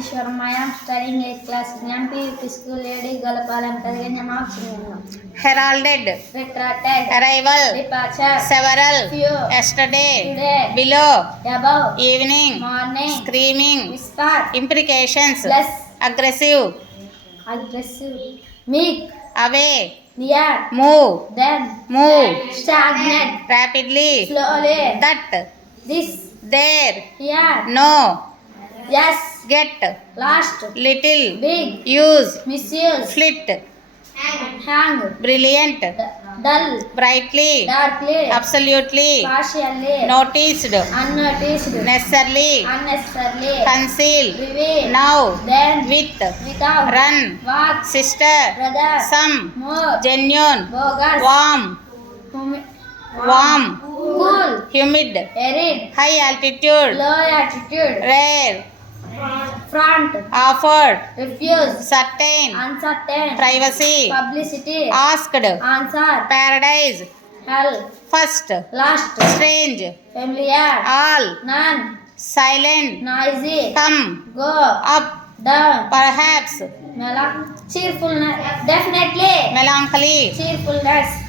Ishwaram. I am studying 8th class in MPUP school. Lady Galapalam Kadaganyam Oxygen. Heralded. Retracted. Arrival. Departure. Several. Few. Yesterday. Today. Below. Above. Evening. Morning. Screaming. Whisper. Imprecations. Bless. Aggressive. Aggressive. Meek. Away. Near. Move. Then. Move. Stagnant. Rapidly. Slowly. That. This. There. Here. No. Yes. Get. Last. Little. Big. Use. Misuse. Flit. Hang. Brilliant. Dull. Brightly. Darkly. Absolutely. Partially. Noticed. Unnoticed. Necessarily. Unnecessarily. Conceal. Reveal. Now. Then. With. Without. Run. Walk. Sister. Brother. Some. More. Genuine. Bogus. Warm. Warm. Cool. Humid. Arid. High altitude. Low altitude. Rare. Front. Offered. Refuse. Certain. Uncertain. Privacy. Publicity. Asked. Answer. Paradise. Hell. First. Last. Strange. Familiar. All. None. Silent. Noisy. Come. Go. Up. Down. Perhaps. Cheerfulness. Definitely. Melancholy. Cheerfulness.